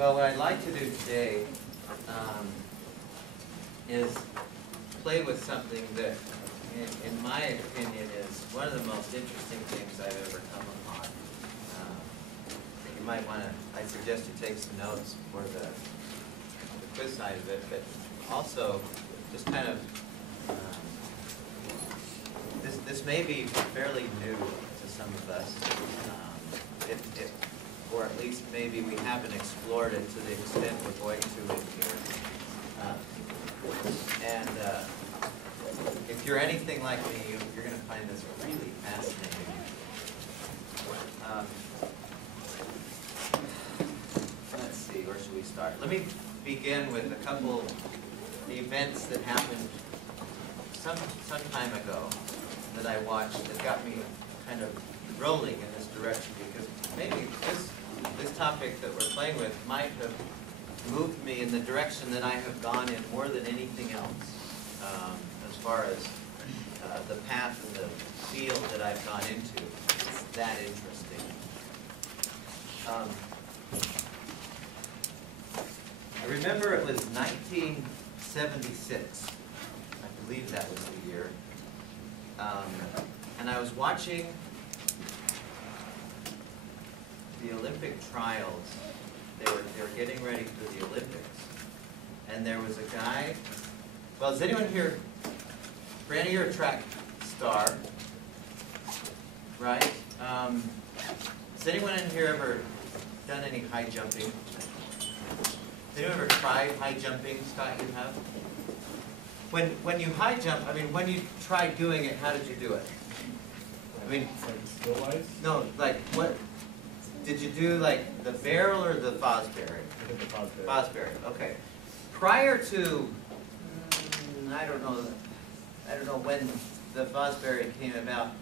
Well, what I'd like to do today is play with something that, in my opinion, is one of the most interesting things I've ever come upon. You might want to, I suggest you take some notes for the quiz side of it, but also just kind of, this may be fairly new to some of us, or at least maybe we haven't explored it to the extent we're going to in here. If you're anything like me, you're going to find this really fascinating. Let's see, where should we start? Let me begin with a couple events that happened some time ago that I watched that got me kind of rolling in this direction, because maybe this topic that we're playing with might have moved me in the direction that I have gone in more than anything else, as far as the path and the field that I've gone into. It's that interesting. I remember it was 1976. I believe that was the year. And I was watching the Olympic trials. They were getting ready for the Olympics. And there was a guy, well, is anyone here, Brandy, you're a track star, right? Has anyone in here ever done any high jumping? Has anyone ever tried high jumping? Scott, you have? When you high jump, I mean, when you tried doing it, how did you do it? I mean, like still life? No, like what? Did you do like the barrel or the Fosbury? I did the Fosbury. Fosbury, okay. Prior to, I don't know when the Fosbury came about,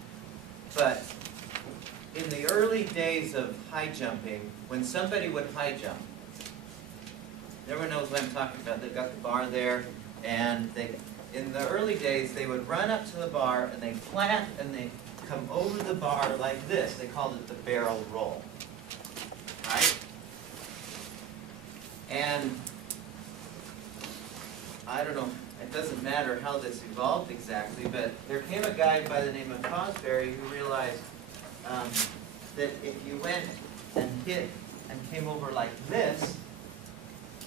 but in the early days of high jumping, when somebody would high jump, everyone knows what I'm talking about. They've got the bar there, and in the early days, they would run up to the bar, and they plant, and they come over the bar like this. They called it the barrel roll, right? And I don't know, it doesn't matter how this evolved exactly, but there came a guy by the name of Fosbury who realized that if you went and hit and came over like this,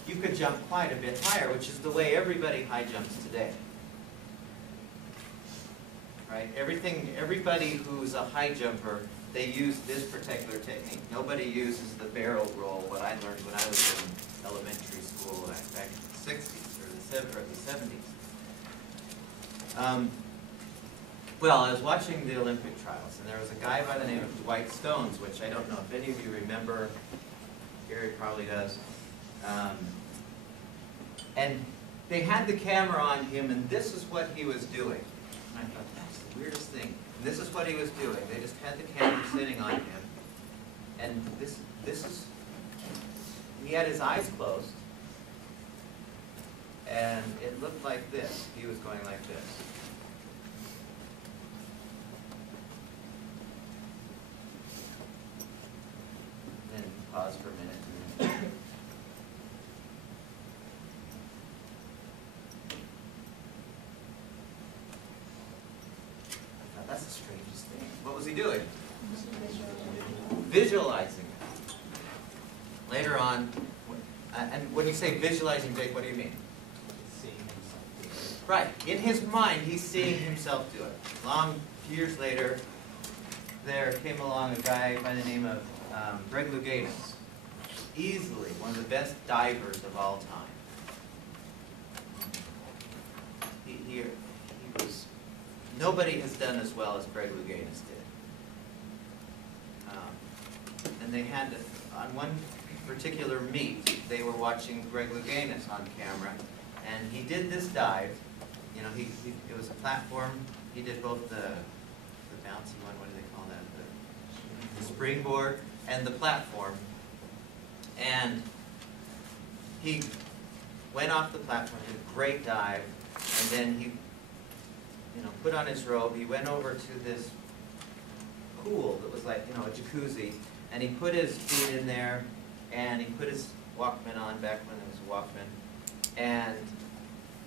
you could jump quite a bit higher, which is the way everybody high jumps today. Right? Everybody who's a high jumper, they use this particular technique. Nobody uses the barrel roll, what I learned when I was in elementary school back in the 60s or the 70s. Well, I was watching the Olympic trials, and there was a guy by the name of Dwight Stones, which I don't know if any of you remember. Gary probably does. And they had the camera on him, and this is what he was doing. And I thought, that's the weirdest thing. And this is what he was doing. They just had the camera sitting on him. And this is, he had his eyes closed. And it looked like this. He was going like this. Then pause for a minute. That's the strangest thing. What was he doing? Visualizing it. Later on, and when you say visualizing, Jake, what do you mean? Seeing himself do it. Right. In his mind, he's seeing himself do it. Long years later, there came along a guy by the name of Louganis. Easily one of the best divers of all time. He was... Nobody has done as well as Louganis did. And they had, on one particular meet, they were watching Louganis on camera, and he did this dive. You know, it was a platform. He did both the bouncy one, what do they call that? The springboard and the platform. And he went off the platform, did a great dive, and then he put on his robe. He went over to this pool that was like, a jacuzzi, and he put his feet in there, and he put his Walkman on, back when it was a Walkman, and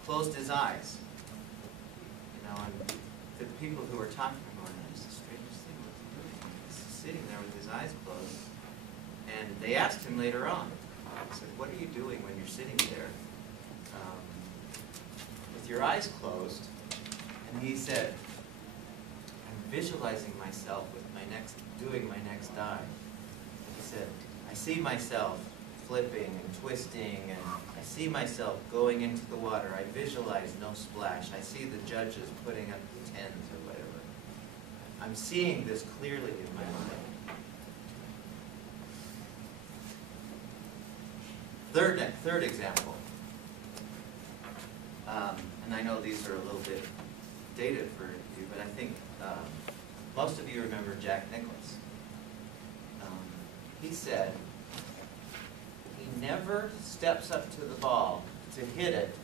closed his eyes. You know, and the people who were talking were going, "That is the strangest thing. What's he doing? He's sitting there with his eyes closed." And they asked him later on, they said, "What are you doing when you're sitting there with your eyes closed?" And he said, "I'm visualizing myself with doing my next dive." He said, "I see myself flipping and twisting, and I see myself going into the water. I visualize no splash. I see the judges putting up the 10s or whatever. I'm seeing this clearly in my mind." Third example, and I know these are a little bit dated for you, but I think most of you remember Jack Nicklaus. He said he never steps up to the ball to hit it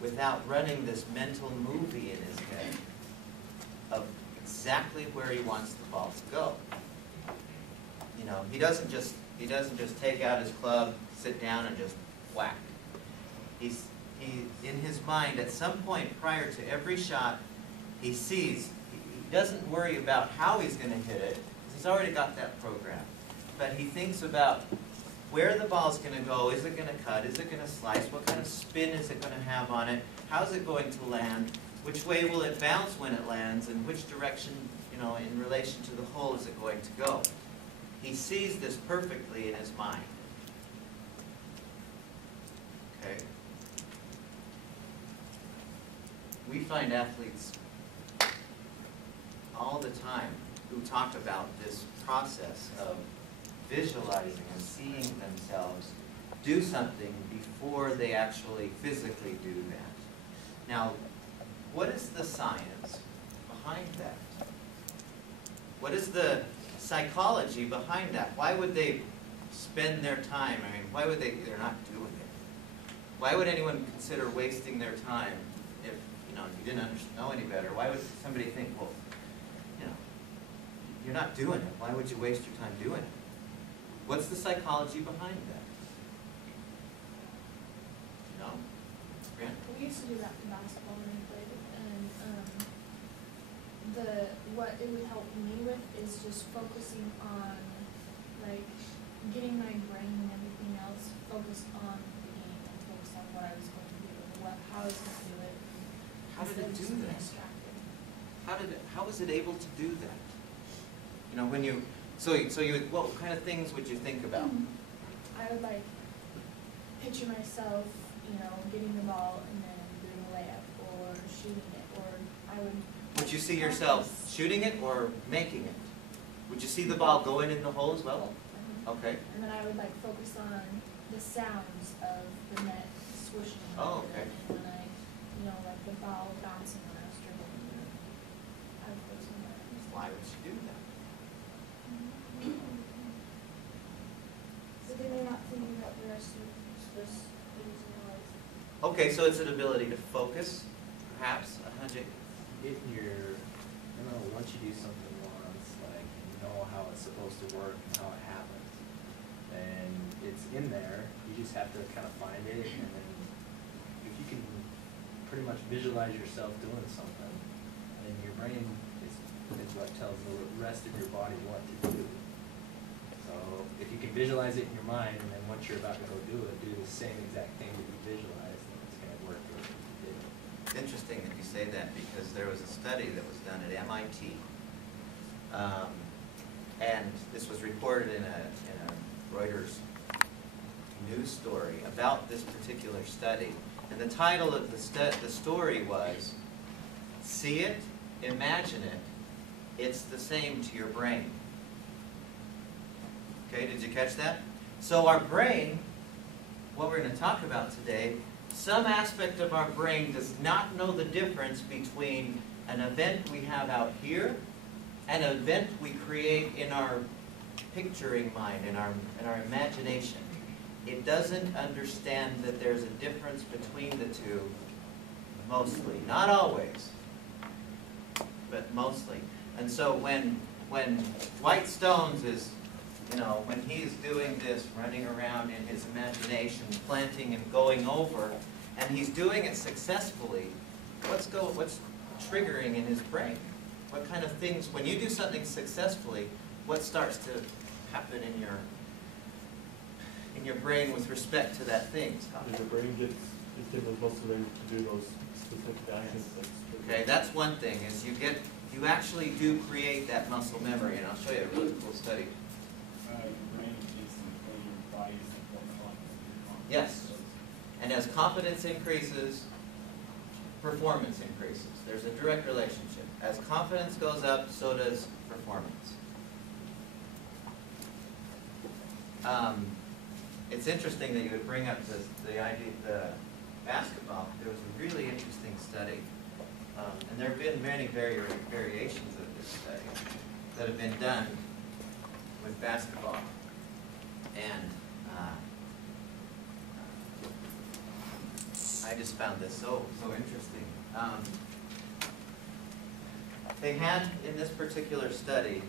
without running this mental movie in his head of exactly where he wants the ball to go. You know, he doesn't just take out his club, sit down, and just whack. He in his mind, at some point prior to every shot, he doesn't worry about how he's going to hit it, because he's already got that program. But he thinks about where the ball's going to go. Is it going to cut? Is it going to slice? What kind of spin is it going to have on it? How's it going to land? Which way will it bounce when it lands? And which direction, you know, in relation to the hole is it going to go? He sees this perfectly in his mind. Okay? We find athletes all the time who talk about this process of visualizing and seeing themselves do something before they actually physically do that. Now, what is the science behind that? What is the psychology behind that? Why would they spend their time? I mean, why would they're not doing it. Why would anyone consider wasting their time if, you know, you didn't know any better? Why would somebody think, well, you know, you're not doing it. Why would you waste your time doing it? What's the psychology behind that? No? Grant? We used to do that in basketball when we played, and what it would help me with is just focusing on, like, getting my brain and everything else focused on the game and focused on what I was going to do, how I was going to do it. How did it do instead of just being that? distracted. How was it able to do that? You know, when you, what kind of things would you think about? I would, like, picture myself, you know, getting the ball and then doing a layup or shooting it, or I would. Would you see yourself shooting it or making it? Would you see the ball going in the hole as well? Okay. And then I would, like, focus on the sounds of the net swooshing. Oh, okay. And then you know, like the ball bouncing when I was dribbling. I would focus on that. Why would you do that? So they may not think about the rest of those things in their life. Okay, so it's an ability to focus, perhaps, If you're, you know, once you do something once, like, you know how it's supposed to work and how it happens, and it's in there, you just have to kind of find it, and then if you can pretty much visualize yourself doing something, then your brain is what tells the rest of your body what to do. So if you can visualize it in your mind, and then once you're about to go do the same exact thing that you visualized, then it's going to work the way you did it. It's interesting that you say that, because there was a study that was done at MIT, and this was reported in a Reuters news story about this particular study. And the title of the story was, "See it, imagine it, it's the same to your brain." Okay, did you catch that? So our brain, what we're going to talk about today, some aspect of our brain does not know the difference between an event we have out here and an event we create in our picturing mind, in our imagination. It doesn't understand that there's a difference between the two, mostly. Not always, but mostly. And so when White Stones is you know, when he's doing this, running around in his imagination, planting and going over, and he's doing it successfully, what's triggering in his brain? What kind of things, when you do something successfully, what starts to happen in your brain with respect to that thing? And the brain gets muscle memory to do those specific actions. Okay, that's one thing, is you actually do create that muscle memory, and I'll show you a really cool study. Yes, and as confidence increases, performance increases. There's a direct relationship. As confidence goes up, so does performance. It's interesting that you would bring up the idea of the basketball. There was a really interesting study, and there have been many variations of this study that have been done with basketball. And I just found this so interesting. They had, in this particular study,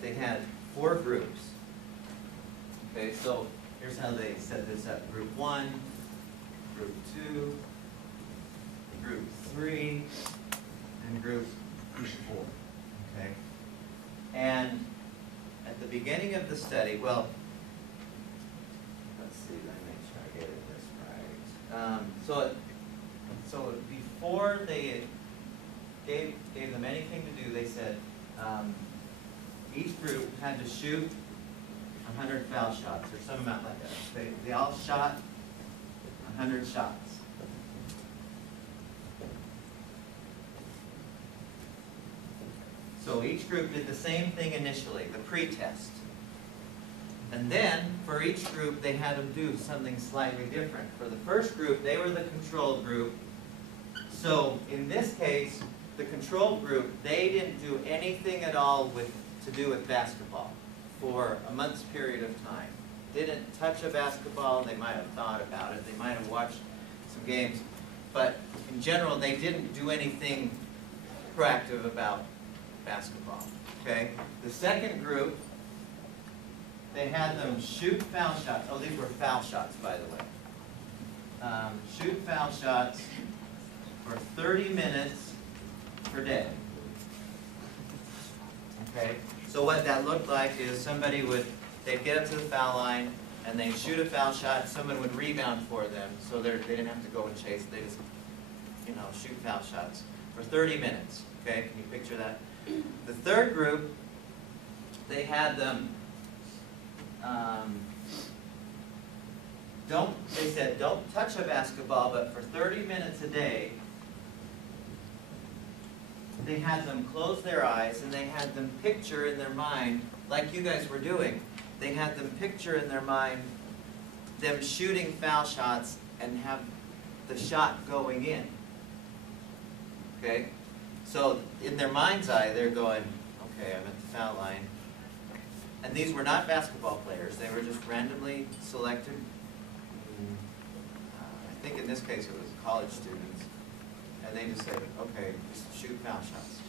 they had 4 groups. Okay, so here's how they set this up. Group 1, Group 2, Group 3, and Group 4. Okay? And at the beginning of the study, well, let's see, let me make sure I get this right. So before they gave them anything to do, they said each group had to shoot 100 foul shots, or some amount like that. They all shot 100 shots. So each group did the same thing initially, the pre-test. And then, for each group, they had them do something slightly different. For the first group, they were the control group. So, in this case, the control group, they didn't do anything at all to do with basketball for a month's period of time. Didn't touch a basketball. They might have thought about it. They might have watched some games. But in general, they didn't do anything proactive about basketball. Okay? The second group, they had them shoot foul shots. Oh, these were foul shots, by the way. Shoot foul shots for 30 minutes per day. Okay? So what that looked like is they'd get up to the foul line, and they'd shoot a foul shot. Someone would rebound for them, so they didn't have to go and chase. They just, shoot foul shots for 30 minutes. Okay? Can you picture that? The third group, they had them, they said, don't touch a basketball, but for 30 minutes a day, they had them close their eyes, and they had them picture in their mind, like you guys were doing, they had them picture in their mind them shooting foul shots and have the shot going in. Okay? So in their mind's eye, they're going, okay, I'm at the foul line. And these were not basketball players. They were just randomly selected. I think in this case it was college students. And they just said, okay, just shoot foul shots.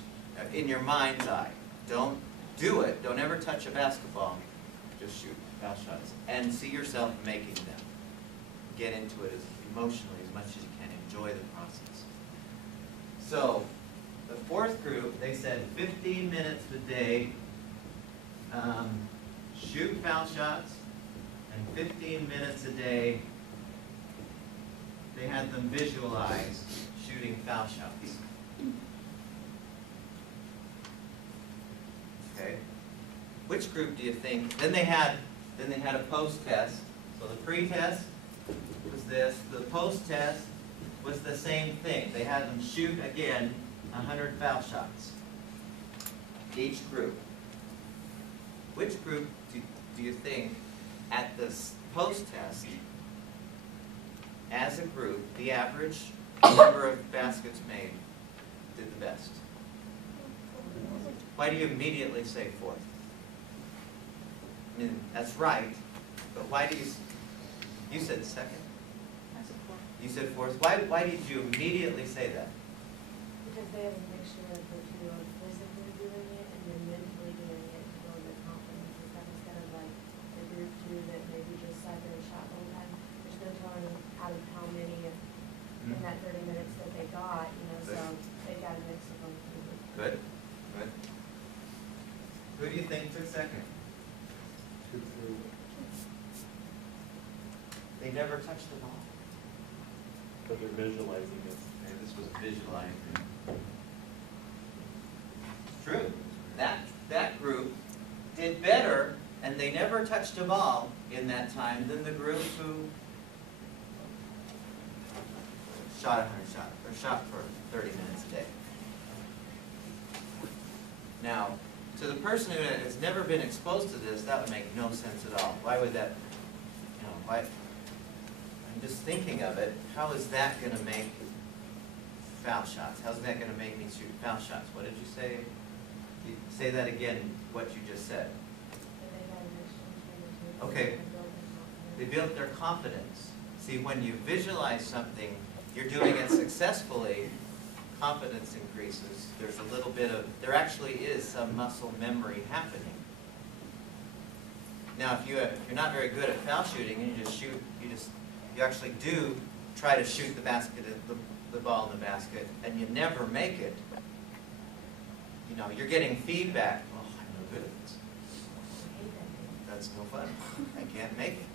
In your mind's eye. Don't do it. Don't ever touch a basketball. Just shoot foul shots. And see yourself making them. Get into it emotionally as much as you can. Enjoy the process. So, the fourth group, they said 15 minutes a day, shoot foul shots, and 15 minutes a day, they had them visualize shooting foul shots. Okay? Which group do you think? Then they had a post-test. So the pre-test was this. The post-test was the same thing. They had them shoot again 100 foul shots. Each group. Which group do you think at this post-test, as a group, the average number of baskets made did the best? Why do you immediately say fourth? I mean, that's right, but why do you said second? I said fourth. You said fourth. Why did you immediately say that? Because they have a mixture of the two, of physically doing it and then mentally doing it to build their confidence. Instead of like that 30 minutes that they got, you know, so they got a mix of them. Good, good. Who do you think took second? They never touched the ball. But they're visualizing it. Okay, this was visualizing. True. That group did better, and they never touched a ball in that time than the group who shot for 30 minutes a day. Now, to the person who has never been exposed to this, that would make no sense at all. Why would that, why? I'm just thinking of it, how is that going to make foul shots? How's that going to make me shoot foul shots? What did you say? Say that again, what you just said. Okay. They built their confidence. See, when you visualize something, you're doing it successfully, confidence increases. There's a little bit of, there actually is some muscle memory happening. Now, if you're not very good at foul shooting and you just shoot, you actually do try to shoot the basket, the ball in the basket, and you never make it. You're getting feedback. Oh, I'm no good at this. That's no fun. I can't make it.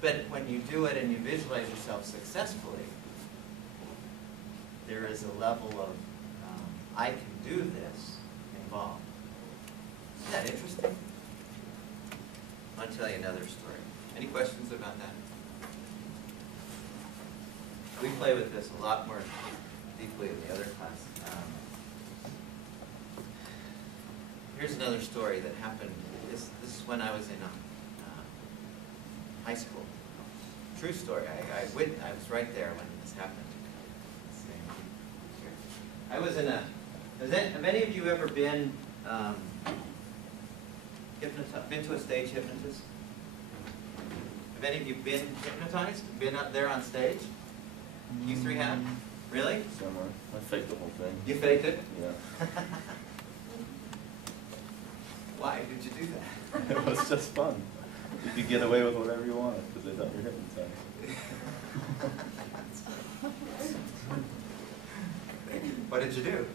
But when you do it and you visualize yourself successfully, there is a level of, I can do this involved. Isn't that interesting? I'll tell you another story. Any questions about that? We play with this a lot more deeply in the other class. Here's another story that happened. This is when I was in high school. True story. I was right there when this happened. I was in have any of you ever been to a stage hypnotist? Have any of you been hypnotized? Been up there on stage? You three have? Really? Somewhere. I faked the whole thing. You faked it? Yeah. Why did you do that? It was just fun. You could get away with whatever you wanted because they thought you were hypnotized. What did you do?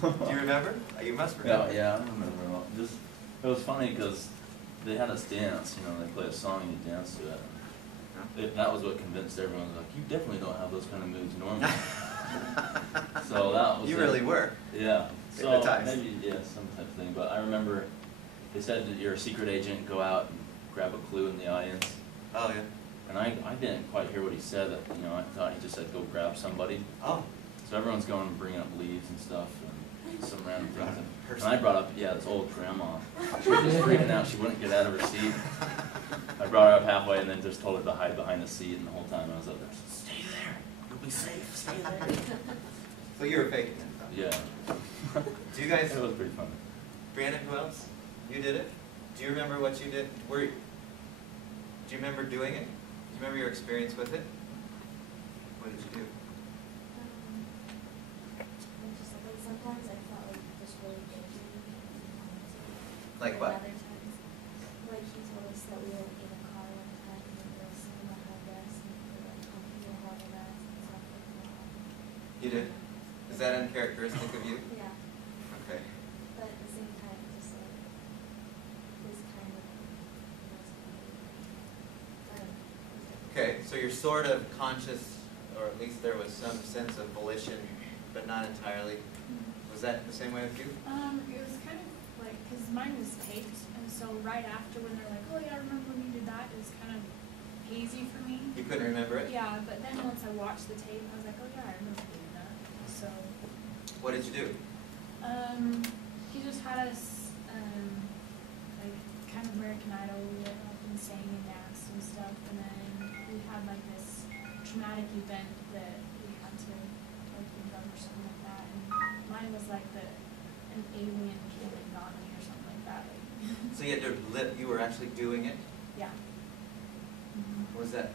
Do you remember? You must remember. Yeah, I remember a lot. It was funny because they had us dance. They play a song and you dance to it. That was what convinced everyone. Like, you definitely don't have those kind of moves normally. So that was. You really were. Yeah. So Hypnotized. maybe some type of thing. But I remember they said that you're a secret agent. Go out and grab a clue in the audience. Oh yeah. And I didn't quite hear what he said. I thought he just said go grab somebody. Oh. So everyone's going and bringing up leaves and stuff and some random things. And I brought up, this old grandma. She was just freaking out. She wouldn't get out of her seat. I brought her up halfway and then just told her to hide behind the seat. And the whole time I was up there, stay there. You'll be safe. Stay there. So you were faking it. Yeah. Do you guys? It was pretty fun. Brandon, who else? You did it? Do you remember what you did? Do you remember doing it? Do you remember your experience with it? What did you do? Sometimes I felt just really guilty. Like what? Other times, he told us that we were in a car one time and we were sitting behind us and we were comfortable holding us and stuff like that. You did? Is that uncharacteristic of you? Yeah, Okay. but at the same time, just this kind of Okay, so you're sort of conscious, or at least there was some sense of volition, but not entirely. Was that the same way with you? It was kind of like, because mine was taped, and so right after when they're like, oh yeah, I remember when you did that, it was kind of hazy for me. You couldn't remember it? Yeah, but then once I watched the tape, I was like, oh yeah, I remember doing that. So. What did you do? He just had us, kind of American Idol, we went up and sang and danced and stuff, and then we had like this traumatic event that we had to think of or something like that, and mine was like an alien came and got me or something like that. So you had to you were actually doing it? Yeah. Mm-hmm. Was that,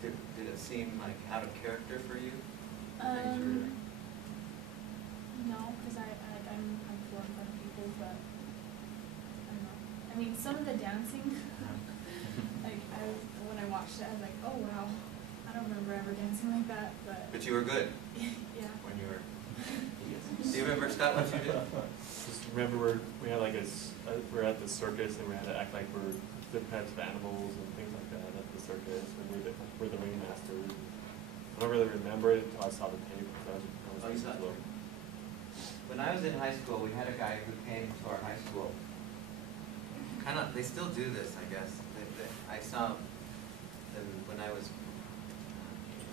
did it seem like out of character for you? No, because I'm for in front of people, but I don't know. Some of the dancing, when I watched it, I was like, oh wow, I don't don't remember ever dancing like that, But you were good yeah. when you were. Do you remember, Scott, what you did? Just remember we had like we're at the circus and we had to act like we're different types of animals and things like that at the circus, and we're the ringmasters. I don't really remember it until I saw the tape. Oh, you saw it? When I was in high school, we had a guy who came to our high school. They still do this, I guess. I saw them when I was in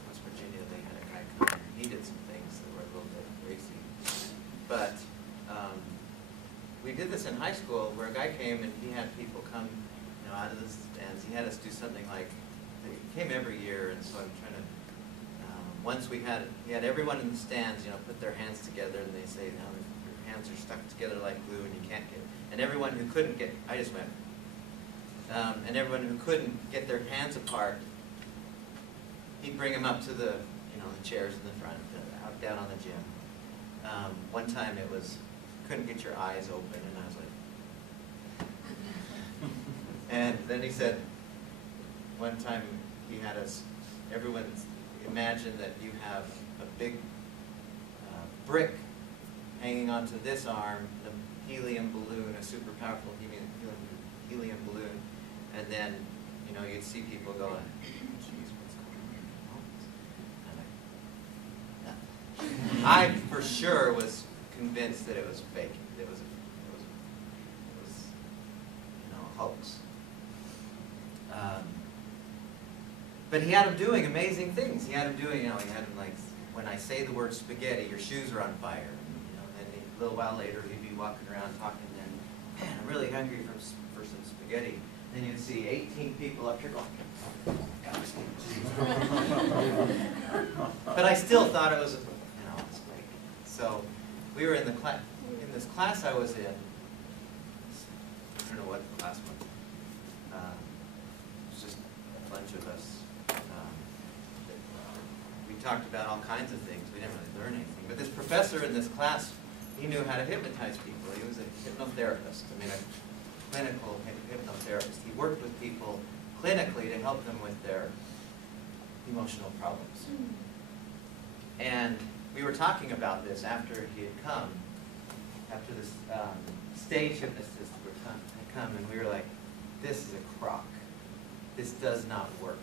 West Virginia. They had a guy come in. He did some things that were a little bit racy. But we did this in high school, where a guy came and he had people come, out of the stands. He had us do something like, he came every year, and so I'm trying to. Once he had everyone in the stands, put their hands together, and they say, "Now your hands are stuck together like glue, and you can't get." And everyone who couldn't get, I just went. And everyone who couldn't get their hands apart, he'd bring them up to the, the chairs in the front, out down on the gym. One time it was, couldn't get your eyes open, and I was like. And then he said, one time he had us, everyone imagine that you have a big brick hanging onto this arm, the helium balloon, a super powerful helium balloon, and then, you'd see people going, geez, what's going on? Nothing. I, for sure, was convinced that it was fake. It was a hoax. But he had him doing amazing things. He had him doing, he had him like, when I say the word spaghetti, your shoes are on fire. And then a little while later, he'd be walking around talking, and man, I'm really hungry for some spaghetti. Then you'd see 18 people up here going, but I still thought it was, it's fake. So we were in this class I was in. I don't know what the class was. It was just a bunch of us. We talked about all kinds of things. We didn't really learn anything. But this professor in this class, he knew how to hypnotize people. He was a hypnotherapist. I mean, a clinical hypnotherapist. He worked with people clinically to help them with their emotional problems. And we were talking about this after he had come, after this stage hypnotist had come, and we were like, this is a crock. This does not work.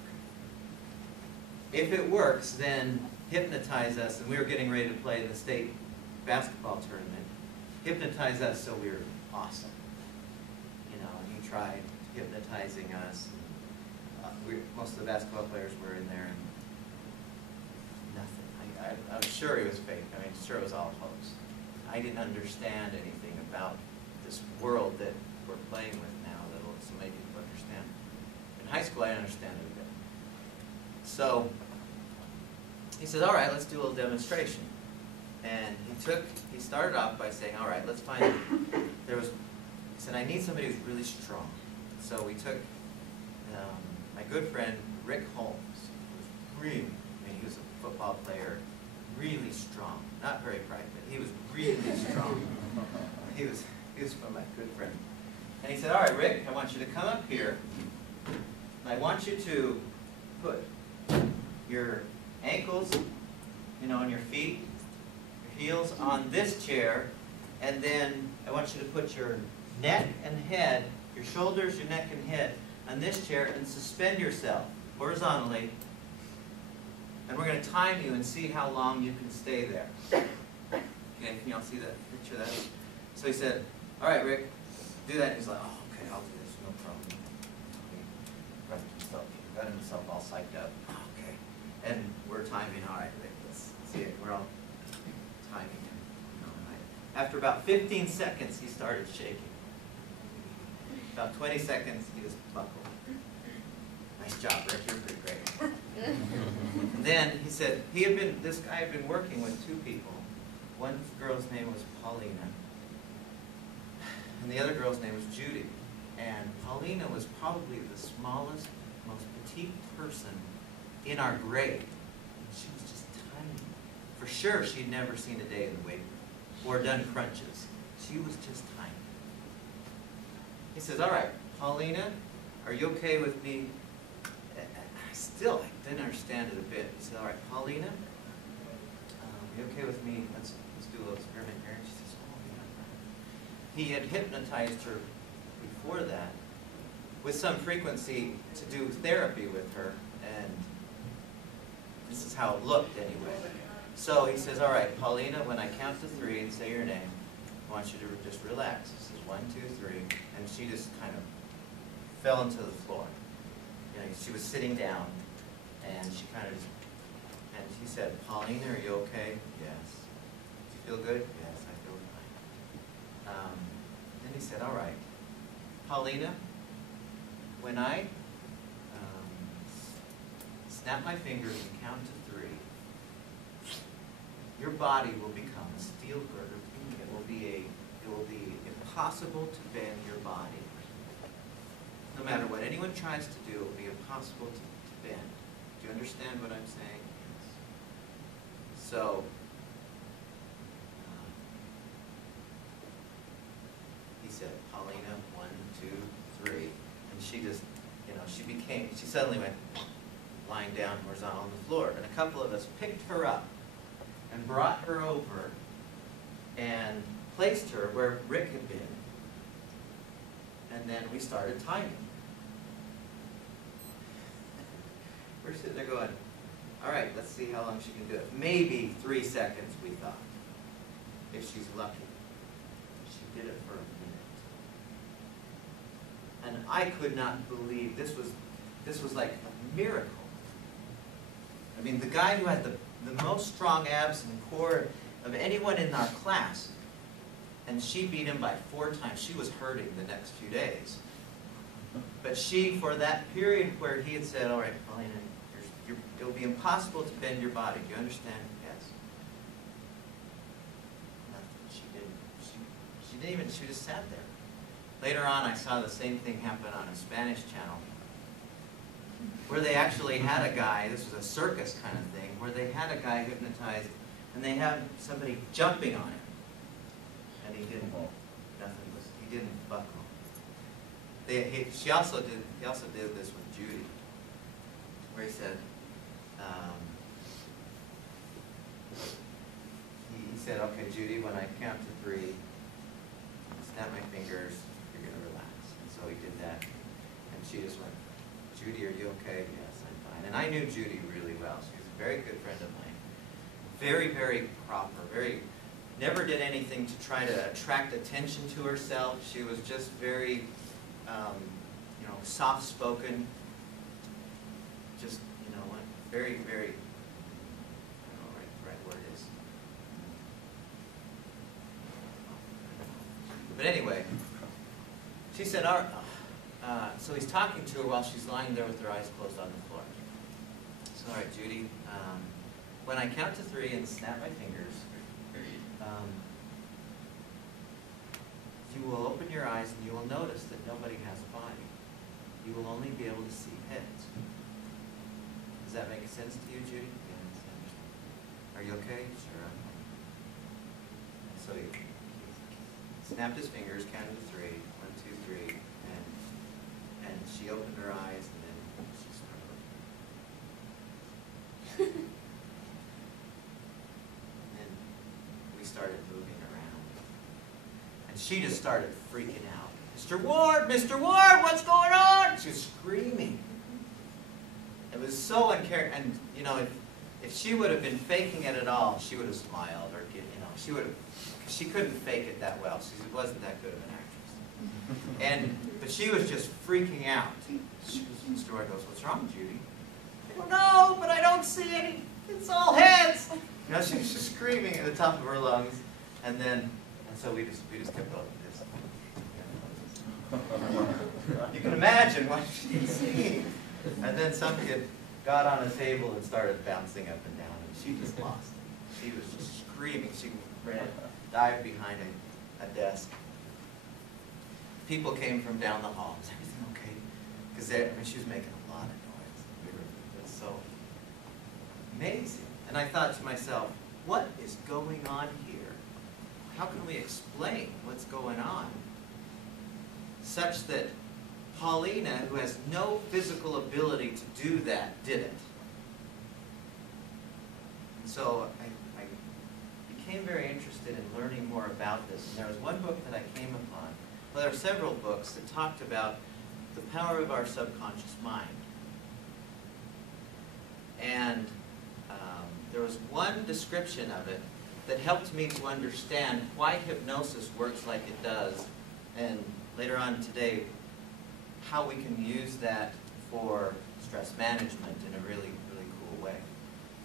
If it works, then hypnotize us, and we were getting ready to play in the state basketball tournament. Hypnotize us so we were awesome. And he tried hypnotizing us. Most of the basketball players were in there, and nothing. I was sure he was fake. I mean, sure it was all hoax. I didn't understand anything about this world that we're playing with now that so many people understand. In high school, I didn't understand it a bit. So he said, all right, let's do a little demonstration. And he started off by saying, all right, let's find, he said, I need somebody who's really strong. So we took my good friend, Rick Holmes, who was he was a football player, really strong. Not very bright, but he was really strong. He was my good friend. And he said, all right, Rick, I want you to come up here. And I want you to put your ankles, on your feet, your heels on this chair, and then I want you to put your neck and head, your shoulders, your neck and head on this chair and suspend yourself horizontally. And we're going to time you and see how long you can stay there. Okay, can y'all see that picture of that? So he said, all right, Rick, do that. And he's like, oh, okay, I'll do this, no problem. He got himself all psyched up. Okay. And we're timing, all right, Rick, let's see it. We're all timing him. After about 15 seconds, he started shaking. About 20 seconds, he was buckled. Nice job, Rick, you're pretty great. Then he said, this guy had been working with two people. One girl's name was Paulina, and the other girl's name was Judy. And Paulina was probably the smallest, most petite person in our grade. She was just tiny. For sure, she'd never seen a day in the weight room or done crunches. She was just tiny. He says, all right, Paulina, are you okay with me? I didn't understand it a bit. He said, all right, Paulina, you okay with me? Let's do a little experiment here. And she says, oh, yeah. He had hypnotized her before that with some frequency to do therapy with her, and this is how it looked anyway. So he says, all right, Paulina, when I count to 3 and say your name, I want you to just relax. He says, 1, 2, 3, and she just kind of fell into the floor. You know, she was sitting down, and she kind of, and she said, Paulina, are you okay? Yes. Do you feel good? Yes, I feel fine. Then he said, all right, Paulina, when I snap my fingers and count to 3, your body will become a steel girder. It will be impossible to bend your body. No matter what anyone tries to do, it will be impossible to bend. Do you understand what I'm saying? Yes. So, he said, Paulina, 1, 2, 3. And she just, you know, she suddenly went lying down horizontal on the floor. And a couple of us picked her up and brought her over and placed her where Rick had been. And then we started timing. We're sitting there going, all right, let's see how long she can do it. Maybe 3 seconds, we thought, if she's lucky. She did it for a minute. And I could not believe this was like a miracle. I mean, the guy who had the most strong abs and core of anyone in our class, and she beat him by 4 times. She was hurting the next few days. But she, for that period where he had said, all right, Paulina, it will be impossible to bend your body. Do you understand? Yes. Nothing. She didn't even, she just sat there. Later on, I saw the same thing happen on a Spanish channel, where they actually had a guy, this was a circus kind of thing, where they had a guy hypnotized, and they had somebody jumping on him. And he didn't, he didn't buckle. He also did this with Judy, where he said, he said, okay, Judy, when I count to 3, snap my fingers, you're going to relax. And so he did that, and she just went, Judy, are you okay? Yes, I'm fine. And I knew Judy really well. She was a very good friend of mine. Very, very proper, never did anything to try to attract attention to herself. She was just very, you know, soft-spoken. Just, you know, very, very, I don't know what the right word is. But anyway, she said, so he's talking to her while she's lying there with her eyes closed on the floor. So, all right, Judy, when I count to 3 and snap my fingers, you will open your eyes and you will notice that nobody has a body. You will only be able to see heads. Does that make sense to you, Judy? Yeah, are you okay? Sure, I'm fine. So he snapped his fingers, counted to 3, 1, 2, 3, and she opened her eyes, and then she started. And then we started moving around. And she just started freaking out. Mr. Ward, what's going on? She was screaming. It was so uncaring. And, you know, if she would have been faking it at all, she would have smiled, or, you know, she would have, she couldn't fake it that well. She wasn't that good of an actress. But she was just freaking out. Mr. Ward goes, what's wrong, Judy? I don't know, but I don't see any. It's all heads. You know, she was just screaming at the top of her lungs. And so we just kept up with this. You can imagine what she's seeing. And then some kid got on a table and started bouncing up and down, and she just lost it. She was just screaming. She ran, dived behind a desk. People came from down the hall. Is everything okay? Because she was making a lot of noise. It was so amazing. And I thought to myself, what is going on here? How can we explain what's going on such that Paulina, who has no physical ability to do that, did it. And so I became very interested in learning more about this. And there was one book that I came upon. Well, there are several books that talked about the power of our subconscious mind. And there was one description of it that helped me to understand why hypnosis works like it does, and later on today, how we can use that for stress management in a really, really cool way.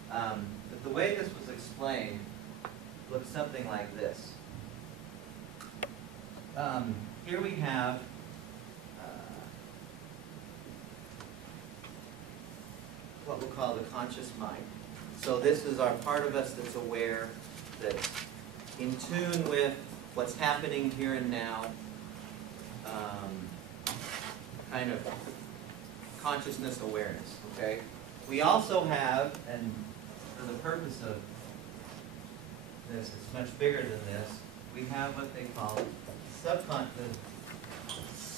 But the way this was explained looks something like this. Here we have what we'll call the conscious mind. So this is our part of us that's aware, that's in tune with what's happening here and now, kind of consciousness awareness, okay? We also have, and for the purpose of this, it's much bigger than this, we have what they call the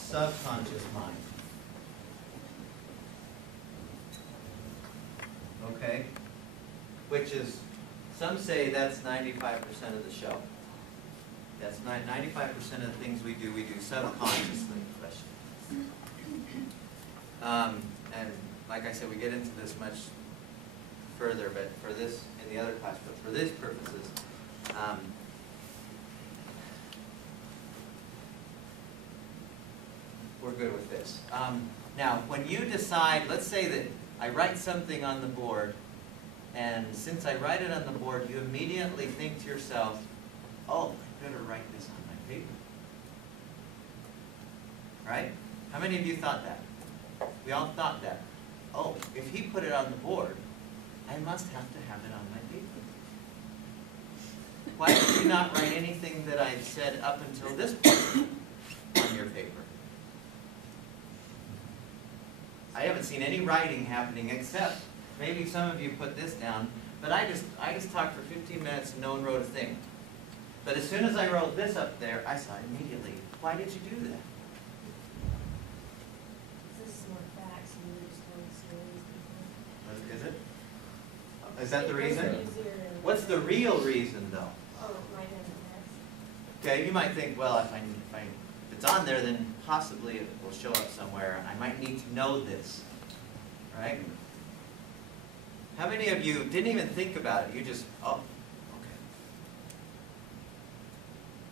subconscious mind. Okay? Which is, some say that's 95% of the show. That's 95% of the things we do subconsciously. And like I said, we get into this much further, but for this, in the other class, but for these purposes, we're good with this. Now, when you decide, let's say that I write something on the board, and since I write it on the board, you immediately think to yourself, oh, I better write this on my paper. Right? How many of you thought that? We all thought that. Oh, if he put it on the board, I must have to have it on my paper. Why did you not write anything that I said up until this point on your paper? I haven't seen any writing happening except maybe some of you put this down, but I just talked for 15 minutes and no one wrote a thing. But as soon as I wrote this up there, I saw immediately, why did you do that? This is more facts, and you're just telling stories. What is it? Is that the reason? Easier to- What's the real reason, though? Oh, right in the text. Okay, you might think, well, if it's on there, then possibly it will show up somewhere, and I might need to know this, right? How many of you didn't even think about it? You just, oh, okay.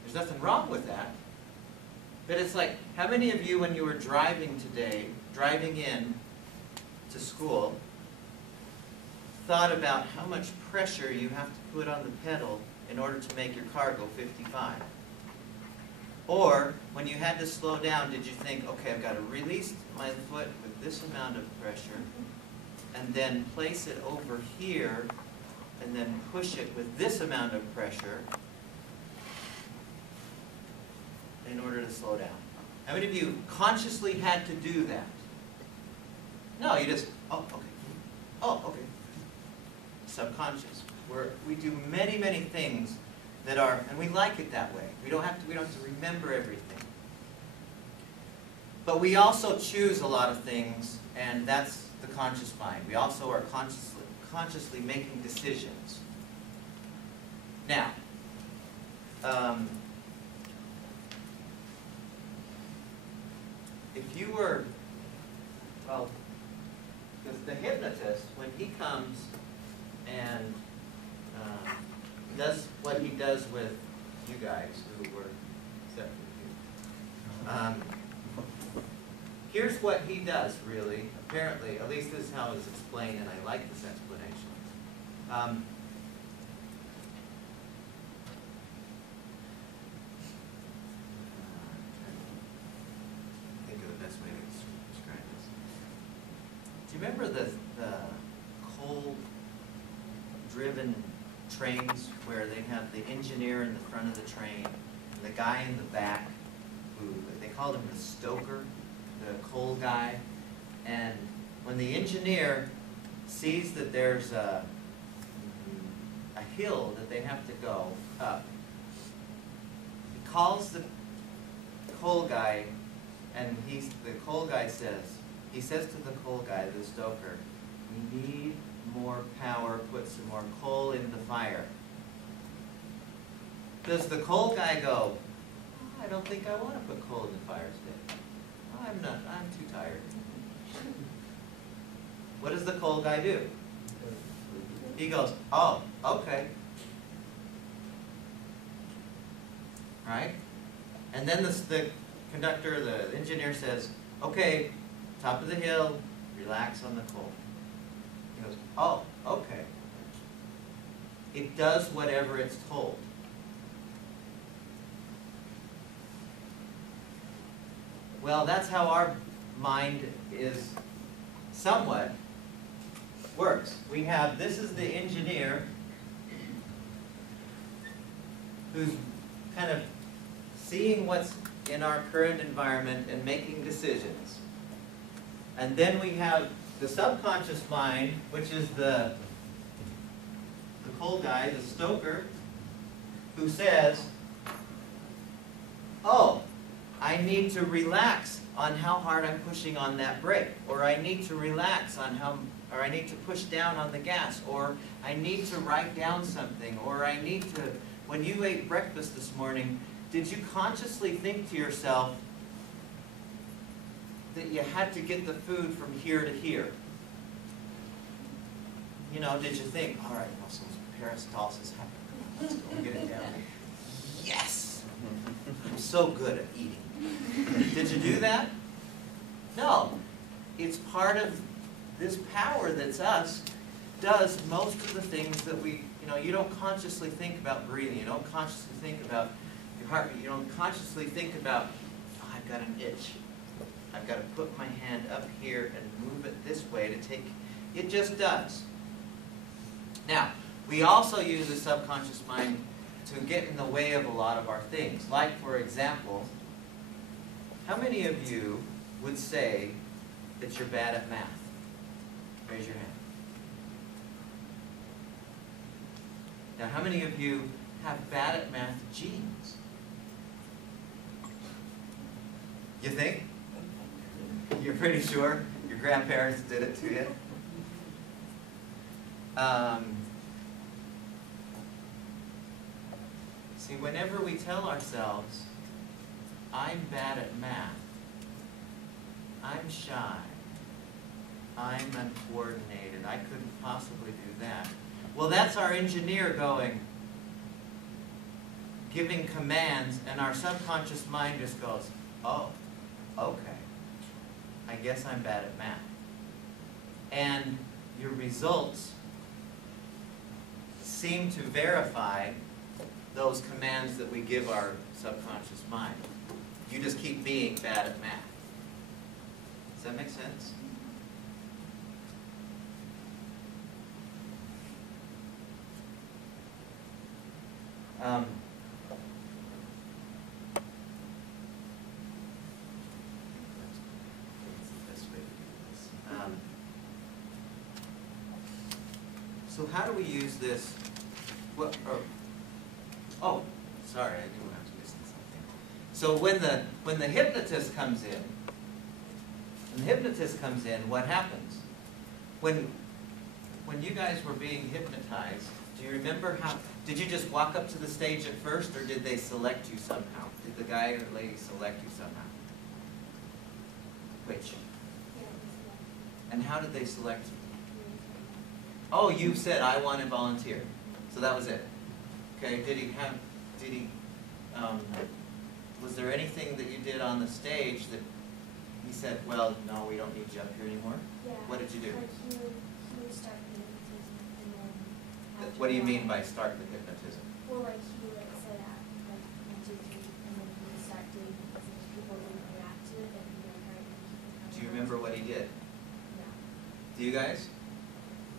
There's nothing wrong with that. But it's like, how many of you, when you were driving today, driving in to school, thought about how much pressure you have to put on the pedal in order to make your car go 55? Or, when you had to slow down, did you think, okay, I've got to release my foot with this amount of pressure, and then place it over here, and then push it with this amount of pressure in order to slow down? How many of you consciously had to do that? No, you just, oh, okay. Oh, okay. Subconscious. We do many, many things that are, and we like it that way. We don't have to remember everything. But we also choose a lot of things, and that's the conscious mind. We also are consciously making decisions. Now, if you were, well, the hypnotist, when he comes and does what he does with you guys who were except for you. Here's what he does, really. Apparently, at least this is how it's explained, and I like this explanation. Think of the best way to describe this. Do you remember the coal-driven trains where they have the engineer in the front of the train and the guy in the back, who they called him the stoker, the coal guy, and when the engineer sees that there's a hill that they have to go up, he calls the coal guy And the coal guy he says to the coal guy, the stoker, we need more power, put some more coal in the fire. Does the coal guy go, oh, I don't think I want to put coal in the fire today. Oh, I'm too tired. What does the coal guy do? He goes, oh, okay. Right? And then the conductor, the engineer says, okay, top of the hill, relax on the coal. He goes, oh, okay. It does whatever it's told. Well, that's how our mind is somewhat works. We have, this is the engineer who's kind of seeing what's in our current environment and making decisions. And then we have the subconscious mind, which is the coal guy, the stoker, who says, oh, I need to relax on how hard I'm pushing on that brake, or I need to relax on or I need to push down on the gas, or I need to write down something, or I need to, when you ate breakfast this morning, did you consciously think to yourself that you had to get the food from here to here? You know, did you think, all right, muscles, peristalsis happening, let's go and get it down. Yes! I'm so good at eating. Did you do that? No. It's part of this power that's us, does most of the things that we, you don't consciously think about breathing. You don't consciously think about your heart. You don't consciously think about, oh, I've got an itch. I've got to put my hand up here and move it this way to take, it just does. Now, we also use the subconscious mind to get in the way of a lot of our things. Like, for example, how many of you would say that you're bad at math? Raise your hand. Now, how many of you have bad at math genes? You think? You're pretty sure your grandparents did it to you? See, whenever we tell ourselves, I'm bad at math, I'm shy, I'm uncoordinated, I couldn't possibly do that. Well, that's our engineer going, giving commands, and our subconscious mind just goes, oh, okay, I guess I'm bad at math. And your results seem to verify those commands that we give our subconscious mind. You just keep being bad at math. Does that make sense? So how do we use this? Oh, sorry, I knew I was missing something. So when the hypnotist comes in, what happens? When you guys were being hypnotized, do you remember how? Did you just walk up to the stage at first, or did they select you somehow? Did the guy or lady select you somehow? Which? And how did they select you? Oh, you said, I want to volunteer. So that was it. Okay, was there anything that you did on the stage that he said, well, no, we don't need you up here anymore? Yeah. What did you do? Like he would start the hypnotism, and then after What do you that- mean by start the hypnotism? Well, like he would say that, like 1, 2, 3, and then he would start doing it, and if people didn't react to it, then he'd be like, all right, keep it. Do you remember what he did? Yeah. Do you guys?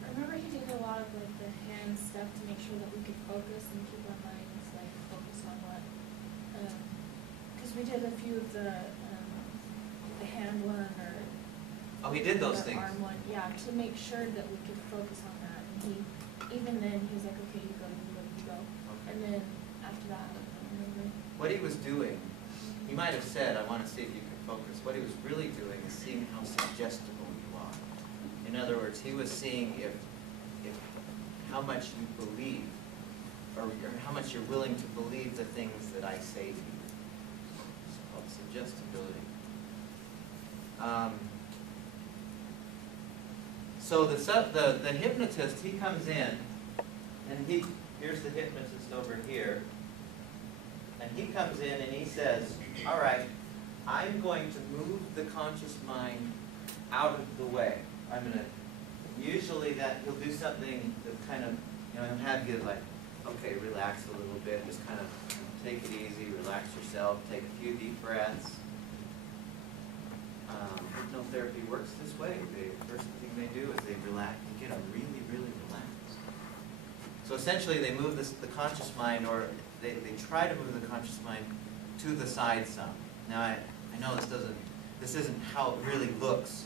I remember he did a lot of like the hand stuff to make sure that we could focus and keep our minds like focused on what, because we did a few of the hand one or. Oh, he did those the things. arm one, yeah, to make sure that we could focus on that. And even then, he was like, okay, you go, you go. And then after that, I don't remember. What he was doing, he might have said, I want to see if you can focus. What he was really doing is seeing how suggestible you are. In other words, he was seeing if how much you believe, or how much you're willing to believe the things that I say to you. It's called suggestibility. So the hypnotist, he comes in, and here's the hypnotist over here, and he comes in and he says, all right, I'm going to move the conscious mind out of the way. I'm going to, usually that he'll do something that kind of, he'll have you like, okay, relax a little bit, just kind of take it easy, relax yourself, take a few deep breaths. Hypnotherapy works this way. The first thing they do is they relax, they get them really, really relaxed. So essentially they move the conscious mind, or they try to move the conscious mind to the side some. Now I know this isn't how it really looks,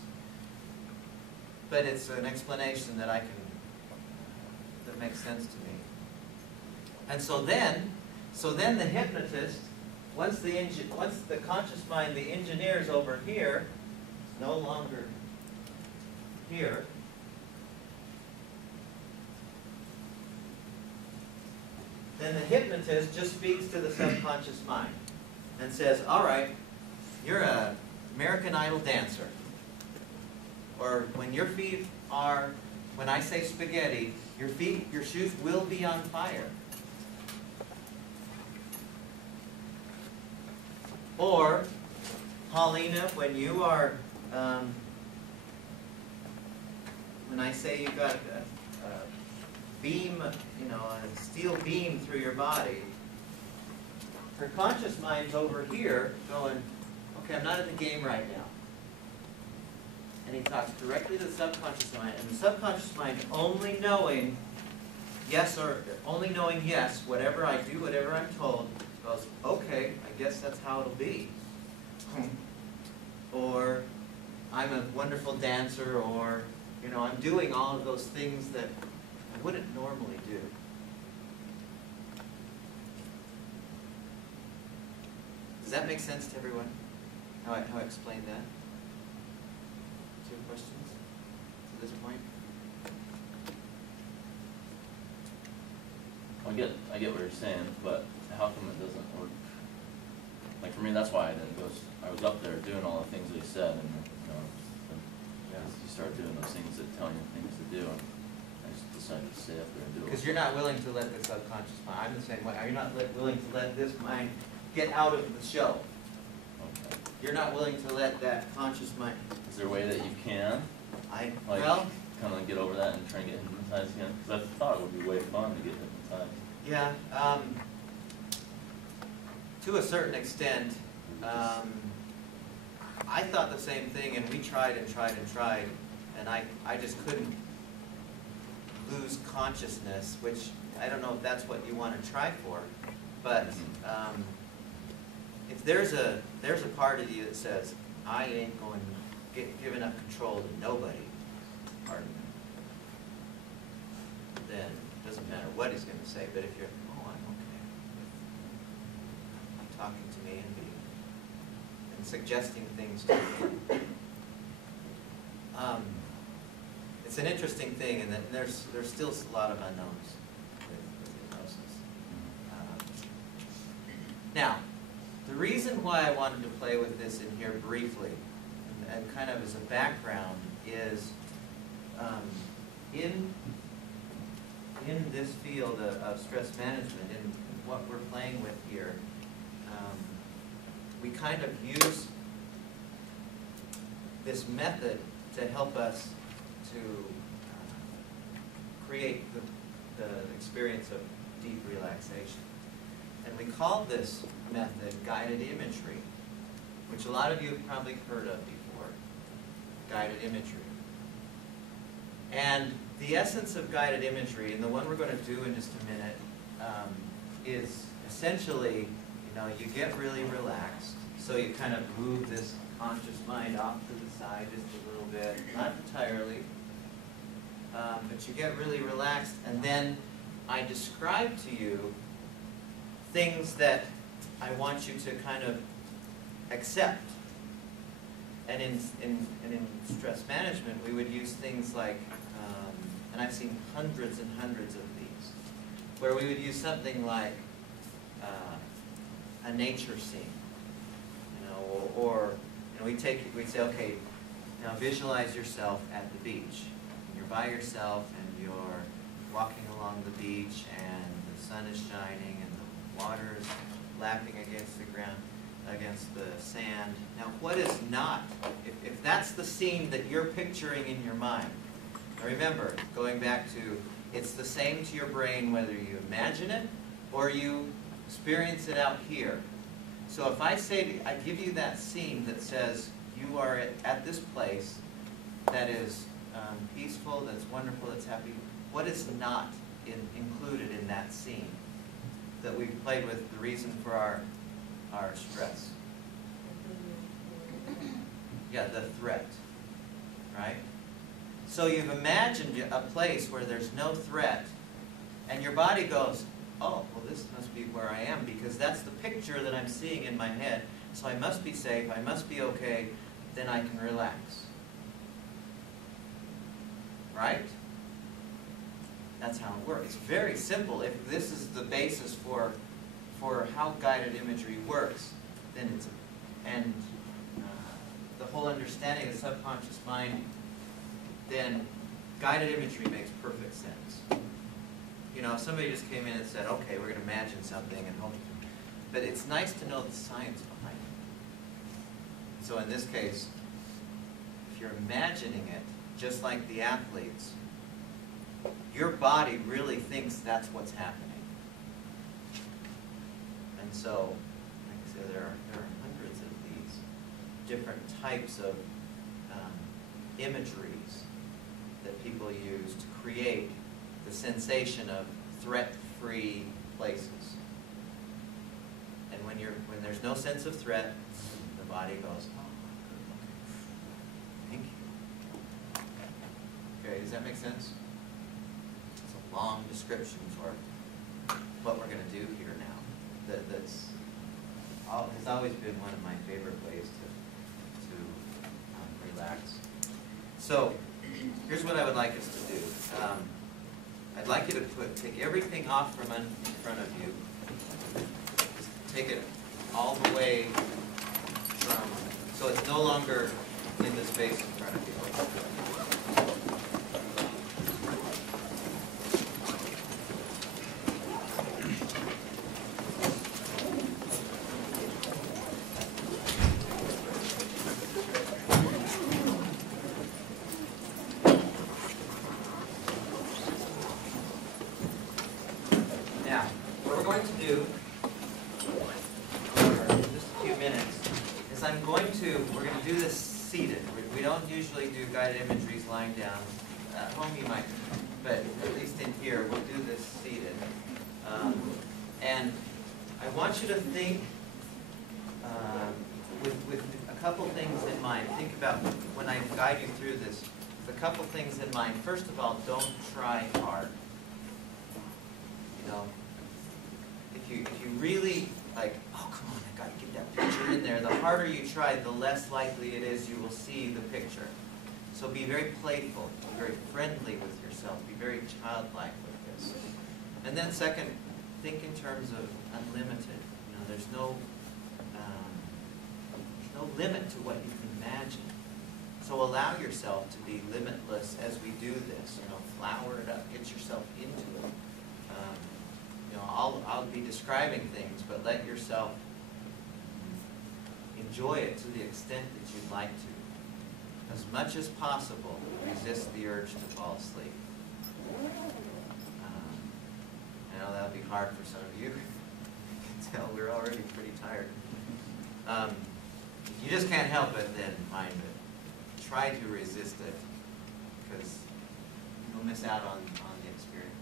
but it's an explanation that that makes sense to me. And so then the hypnotist, once the conscious mind, the engineer's over here, is no longer here, then the hypnotist just speaks to the subconscious mind and says, all right, you're an American Idol dancer. Or when your feet are, when I say spaghetti, your shoes will be on fire. Or, Paulina, when you are, when I say you've got a beam, a steel beam through your body, her conscious mind's over here going, okay, I'm not at the game right now. And he talks directly to the subconscious mind, and the subconscious mind only knowing yes, whatever I do, whatever I'm told, goes, okay, I guess that's how it'll be. Or, I'm a wonderful dancer, or, I'm doing all of those things that I wouldn't normally do. Does that make sense to everyone? How I explained that? Any questions to this point? I get what you're saying, but how come it doesn't work? Like for me, that's why I was up there doing all the things that he said, and you start doing those things that tell you things to do, and I just decided to stay up there and do it. Because you're not willing to let the subconscious mind, I'm the same way, you're not willing to let this mind get out of the show. Okay. You're not willing to let that conscious mind. Is there a way that you can? Well, kind of get over that and try and get hypnotized again? Because I thought it would be way fun to get hypnotized. yeah, to a certain extent, I thought the same thing, and we tried and tried and tried, and I just couldn't lose consciousness, which I don't know if that's what you want to try for, but if there's a part of you that says, I ain't going to giving up control to nobody, pardon me, then it doesn't matter what he's going to say, but if you're, oh, I'm okay with talking to me and suggesting things to me. It's an interesting thing, and then there's still a lot of unknowns with hypnosis. Now, the reason why I wanted to play with this in here briefly, and kind of as a background, is in this field of stress management, in what we're playing with here, we kind of use this method to help us to create the experience of deep relaxation. And we call this method guided imagery, which a lot of you have probably heard of before, guided imagery. And the essence of guided imagery, and the one we're going to do in just a minute, is essentially, you get really relaxed, so you kind of move this conscious mind off to the side just a little bit, not entirely, but you get really relaxed, and then I describe to you things that I want you to kind of accept And in stress management, we would use things like, and I've seen hundreds and hundreds of these, where we would use something like a nature scene, or we'd say, okay, now visualize yourself at the beach. You're by yourself and you're walking along the beach and the sun is shining and the water is lapping against the ground, against the sand. Now what is not, if that's the scene that you're picturing in your mind, now remember, going back to, it's the same to your brain whether you imagine it or you experience it out here. So if I say, I give you that scene that says you are at this place that is peaceful, that's wonderful, that's happy, what is not included in that scene that we've played with, the reason for our stress? Yeah, the threat, right? So you've imagined a place where there's no threat, and your body goes, oh, well this must be where I am, because that's the picture that I'm seeing in my head, so I must be safe, I must be okay, then I can relax. Right? That's how it works. It's very simple. If this is the basis for how guided imagery works, then it's, and the whole understanding of the subconscious mind, then guided imagery makes perfect sense. You know, if somebody just came in and said, okay, we're going to imagine something and hope, but it's nice to know the science behind it. So in this case, if you're imagining it, just like the athletes, your body really thinks that's what's happening. And so, like I said, there are hundreds of these different types of imageries that people use to create the sensation of threat-free places. And when there's no sense of threat, the body goes, oh, thank you. Okay, does that make sense? It's a long description for what we're going to do here now. That's has always been one of my favorite ways to relax. So here's what I would like us to do. I'd like you to take everything off from in front of you. Just take it all the way from, so it's no longer in the space in front of you. Now, what we're going to do for just a few minutes is we're going to do this seated. We don't usually do guided imageries lying down. At home you might, but at least in here we'll do this seated. And I want you to think with a couple things in mind. Think about when I guide you through this, with a couple things in mind. First of all, don't try hard. You know, if you really like, oh come on, I gotta get that picture in there. The harder you try, the less likely it is you will see the picture. So be very playful, be very friendly with yourself, be very childlike with this. And then second, think in terms of unlimited. You know, there's no limit to what you can imagine. So allow yourself to be limitless as we do this. You know, flower it up, get yourself into it. You know, I'll be describing things, but let yourself enjoy it to the extent that you'd like to. As much as possible, resist the urge to fall asleep. I know that'll be hard for some of you. You can tell we're already pretty tired. If you just can't help it, then mind it. Try to resist it, because you'll miss out on the experience.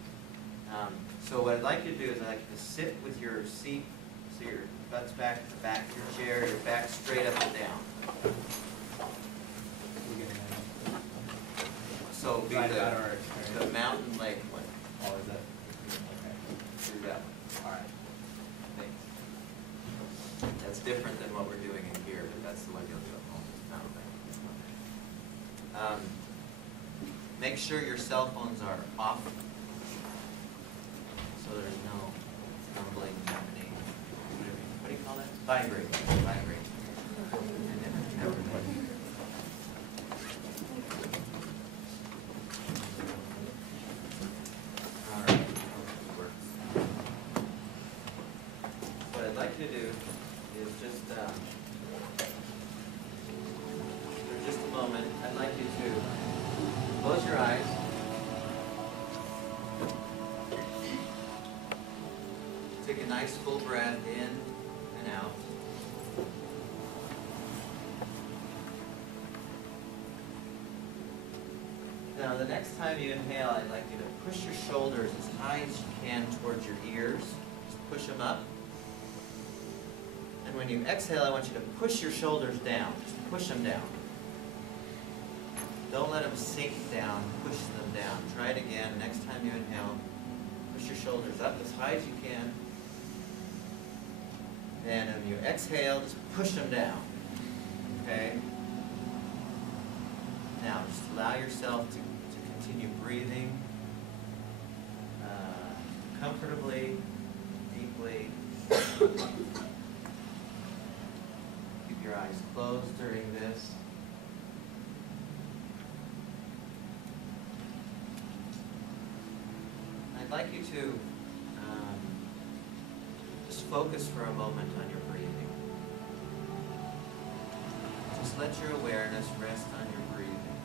So what I'd like you to do is I'd like you to sit with your seat, so your butt's back to the back of your chair, your back straight up and down. So be the mountain lake one. Oh, is that? Okay. Do that one. All right. Thanks. That's different than what we're doing in here, but that's the one you'll do at home. Mountain lake. Make sure your cell phones are off, so there's no rumbling happening. What do you call that? Vibrate. Vibrate. All right. What I'd like you to do is just, for just a moment, I'd like you to close your eyes. Take a nice full breath in and out. Now, the next time you inhale, I'd like you to push your shoulders as high as you can towards your ears. Just push them up. And when you exhale, I want you to push your shoulders down. Just push them down. Don't let them sink down. Push them down. Try it again. Next time you inhale, push your shoulders up as high as you can. And when you exhale, just push them down. Okay? Now, just allow yourself to continue breathing comfortably, deeply. Keep your eyes closed during this. I'd like you to just focus for a moment on your breathing. Just let your awareness rest on your breathing.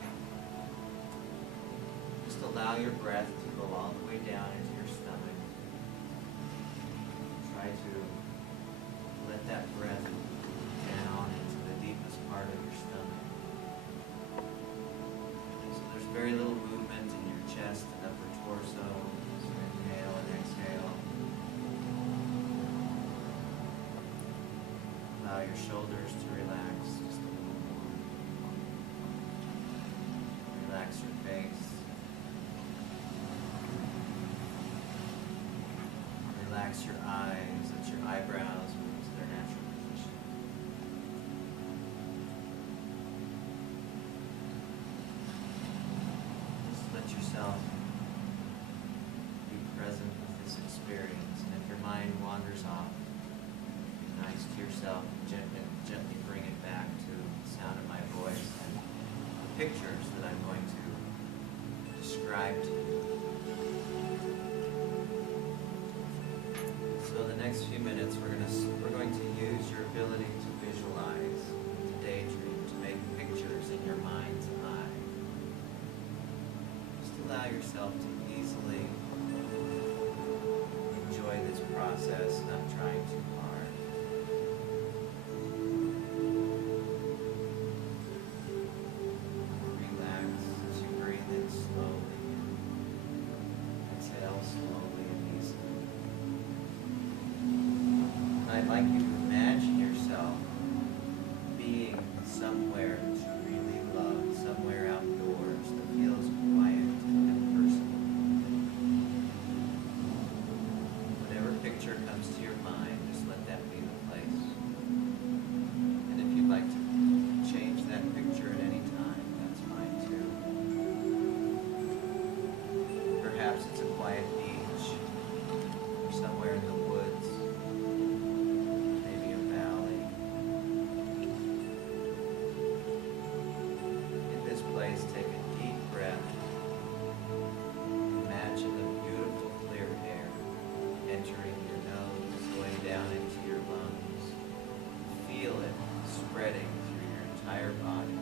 Just allow your breath to go all the way down into your stomach. Try to let that breath down into the deepest part of your stomach. So there's very little movement in your chest and upper torso. So inhale and exhale. Allow your shoulders to relax just a little more. Relax your face. Relax your eyes. Let your eyebrows move to their natural position. Just let yourself be present with this experience. And if your mind wanders off, be nice to yourself and gently bring it back to the sound of my voice and the pictures that I'm going to describe to you. So the next few minutes we're going to use your ability to visualize, to daydream, to make pictures in your mind's eye. Just allow yourself to easily enjoy this process, not trying too hard. Relax as you breathe in slowly. Exhale slowly and easily. I'd like you to imagine yourself being somewhere that you really love, somewhere outdoors that feels quiet and personal. Whatever picture comes to your mind, just let that be the place. And if you'd like to change that picture at any time, that's fine too. Perhaps it's a quiet beach, or somewhere in the woods, maybe a valley. In this place, take a deep breath. Imagine the beautiful clear air entering your nose, going down into your lungs. Feel it spreading through your entire body.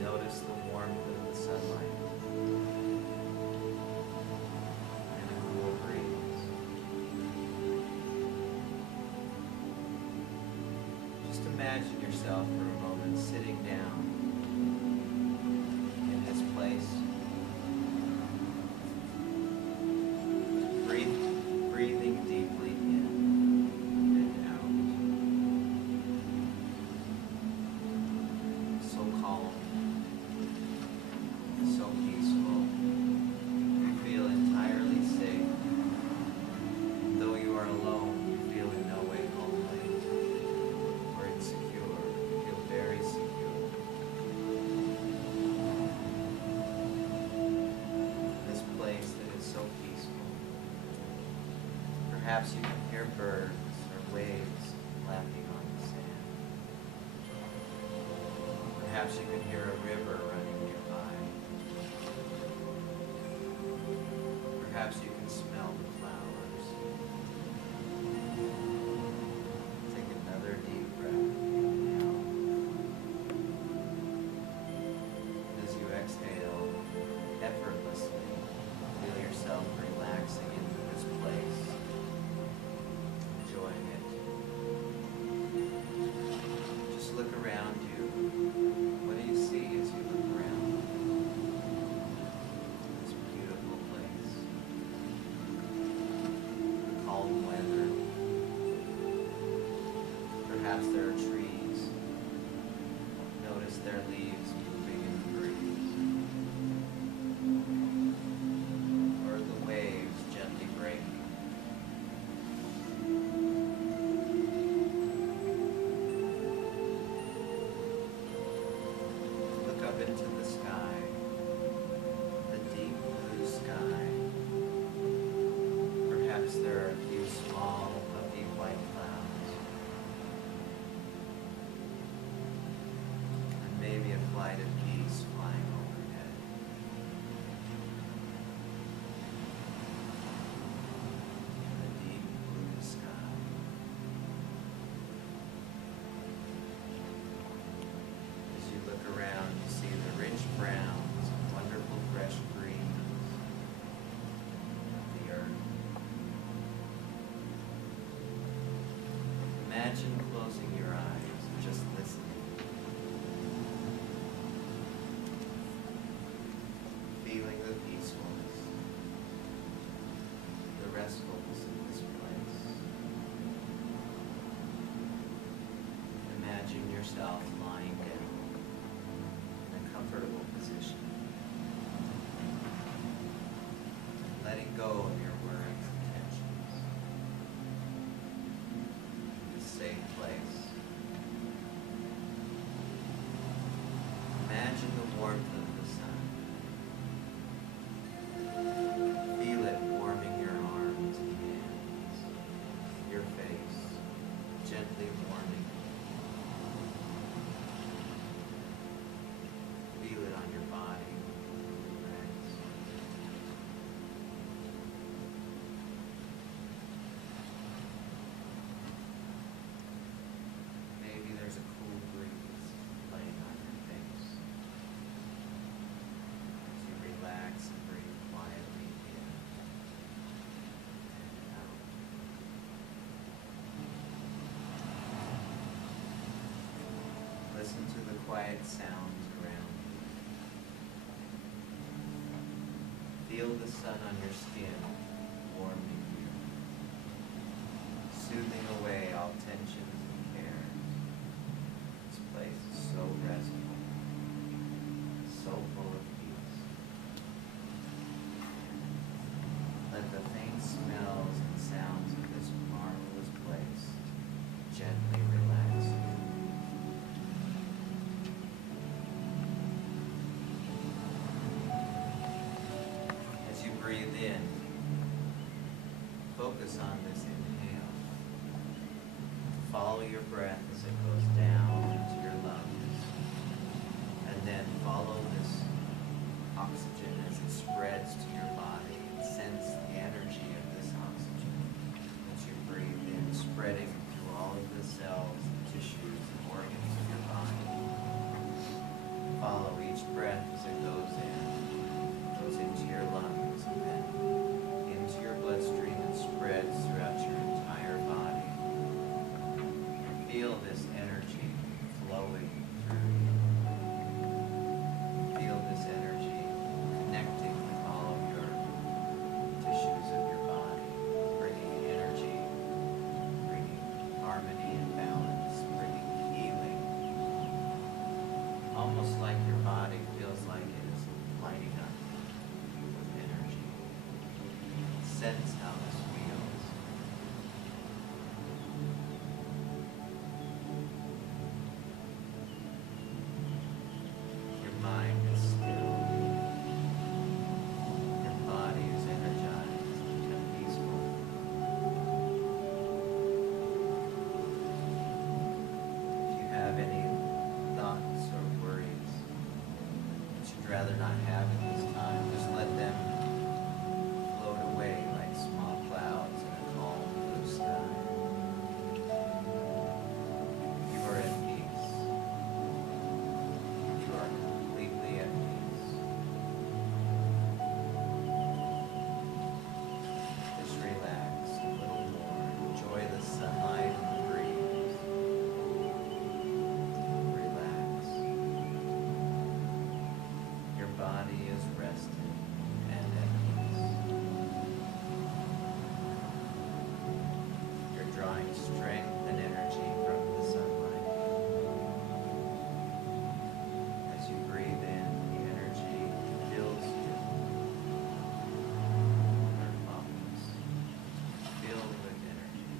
Notice the warmth of the sunlight and a cool breeze. Just imagine yourself for a moment sitting down in this place. Breathing deeply in and out. So calm, so peaceful. You feel entirely safe. Though you are alone, you feel in no way lonely or insecure. Perhaps you can hear birds or waves lapping on the sand. Perhaps you can hear a river running nearby. Perhaps you can smell the flowers. Take another deep breath. Inhale. As you exhale, effortlessly feel yourself relaxing into this place, enjoying it. Just look around you. What do you see as you look around? This beautiful place. Calm weather. Perhaps there are trees. Notice their leaves moving in the breeze. Or the waves gently breaking. Look up into the sky, the deep blue sky. Perhaps there are a few small, puffy white clouds. And maybe a flight of geese flying overhead. In the deep blue sky. As you look around, you see the rich browns and wonderful fresh greens of the earth. Imagine closing your eyes and just listening. Feeling the peacefulness, the restfulness of this place. Imagine yourself lying down in a comfortable position, letting go of your worries and tensions. In a safe place. Imagine the warmth of the sun. Feel it warming your arms and hands, your face, gently warming. Feel it on your body, legs. Maybe there's a cool breeze playing on your face. As you relax and breathe quietly in and out. Listen to the quiet sounds around you. Feel the sun on your skin warming you, soothing away all tensions and cares. This place is so restful, so full of peace. Let the faint smells and sounds of this marvelous place gently relax you. As you breathe in, focus on this inhale. Follow your breath as it goes down into your lungs. And then follow this oxygen as it spreads to your body. And sense the energy of this oxygen as you breathe in, spreading through all of the cells, tissues, and organs of your body. Follow each breath as it goes in, goes into your lungs, and then into your bloodstream and spreads throughout your entire body. Feel this energy flowing through you. Feel this energy connecting with all of your tissues of your body, bringing energy, bringing harmony and balance, bringing healing. Almost like your body feels like it is lighting up with energy. Sense how this feels. Your mind is still. Your body is energized and peaceful. rather not have at this time. Just let them float away like small clouds in a calm blue sky. You are at peace. You are completely at peace. Just relax a little more. Enjoy the sunlight and the breeze. Relax. Your body is rested and at peace. You're drawing strength and energy from the sunlight. As you breathe in, the energy fills you. Your lungs filled with energy.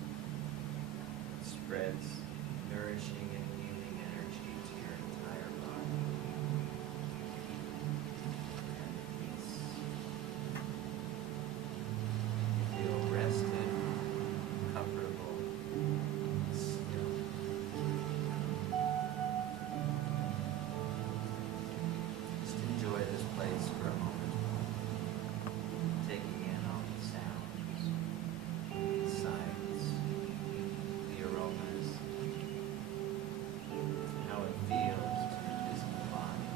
It spreads nourishing and healing energy to your entire body. And peace. You feel rested, comfortable, still. Just enjoy this place for a moment, taking in all the sounds, the sights, the aromas, how it feels to your physical body.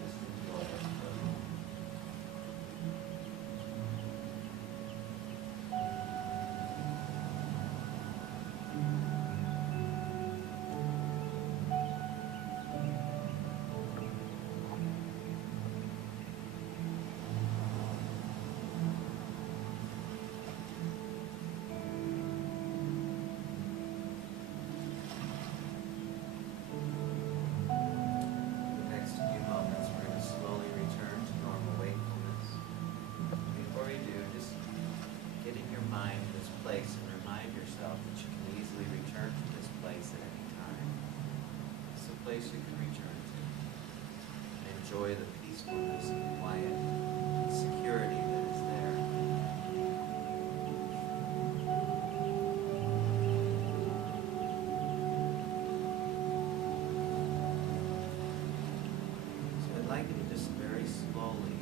Just enjoy it for a moment. The next few moments, we're going to slowly return to normal wakefulness. Before we do, just get in your mind this place and remind yourself that you can easily return to this place at any time. It's a place you can return to and enjoy the peacefulness and quiet and security that is there. So I'd like you to just very slowly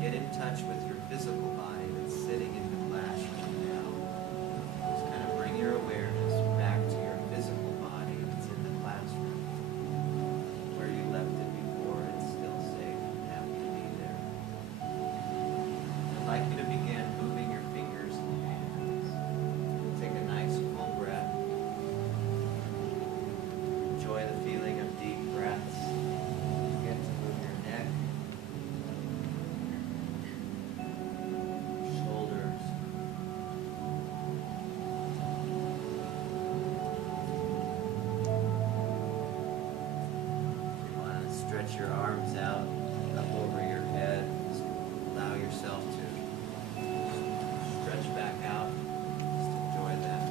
get in touch with your physical body that's sitting in the classroom now. Just kind of bring your awareness back to your physical body that's in the classroom. Where you left it before, it's still safe and happy to be there. I'd like you to begin moving your fingers and hands. Take a nice full breath. Enjoy the feeling of deep breaths. Begin to move your neck, shoulders, you want to stretch your arms out up over your head. Just allow yourself to stretch back out. Just enjoy that.